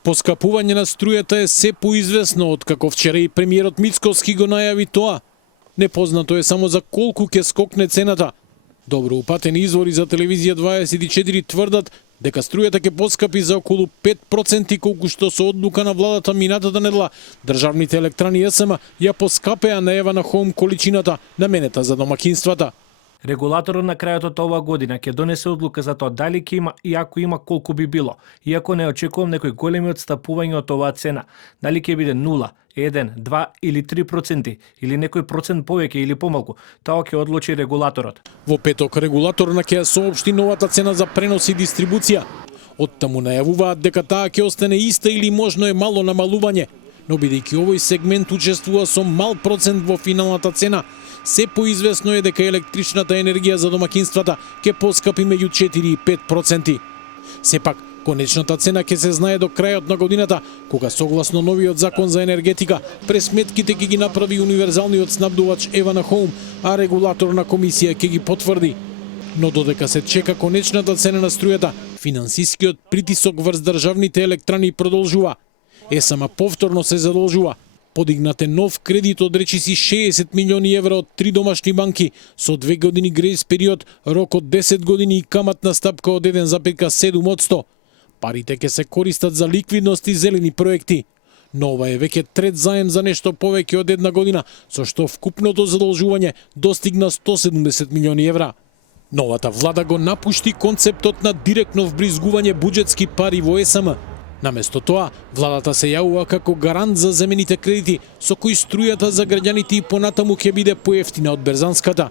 Поскапување на струјата е се поизвестно, откако вчера и премиерот Мицкоски го најави тоа. Непознато е само за колку ќе скокне цената. Добро упатени извори за телевизија 24 тврдат дека струјата ќе поскапи за околу 5%, колку што со одлука на владата минатата недела државните електрани ЕСМ ја поскапеа на Ева на Хоум количината наменета за домакинствата. Регулаторот на крајот од оваа година ќе донесе одлука за тоа дали ќе има и ако има колку би било. Иако не очекувам некои големи отстапувања од оваа цена, дали ќе биде 0, 1, 2 или 3% или некој процент повеќе или помалку, тоа ќе одлучи регулаторот. Во петок регулаторна ќе соопшти новата цена за пренос и дистрибуција. Оттаму најавуваат дека таа ќе остане иста или можно е мало намалување, но бидејќи овој сегмент учествува со мал процент во финалната цена, се поизвестно е дека електричната енергија за домакинствата ќе поскапи меѓу 4 и 5%. Сепак, конечната цена ќе се знае до крајот на годината, кога согласно новиот закон за енергетика, пресметките ќе ги направи универзалниот снабдувач Ева на Хоум, а регулаторна комисија ќе ги потврди. Но додека се чека конечната цена на струјата, финансискиот притисок врз државните електрани продолжува. ЕСМ повторно се задолжува. Подигнат е нов кредит од речиси 60 милиони евра од 3 домашни банки со 2 години грејс период, рок од 10 години и каматна стапка од 1,7%. Парите ќе се користат за ликвидност и зелени проекти. Но ова е веќе трет заем за нешто повеќе од една година, со што вкупното задолжување достигна 170 милиони евра. Новата влада го напушти концептот на директно вбризгување буџетски пари во ЕСМ. Наместо тоа, владата се јавува како гарант за земените кредити, со кои струјата за граѓаните и понатаму ќе биде поевтина од берзанската.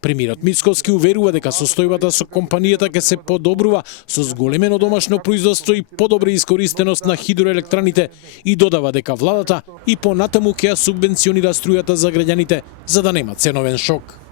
Премиерот Мицкоски уверува дека состојбата со компанијата ќе се подобрува со зголемено домашно производство и подобра искористеност на хидроелектраните и додава дека владата и понатаму ќе ја субвенционира струјата за граѓаните за да нема ценовен шок.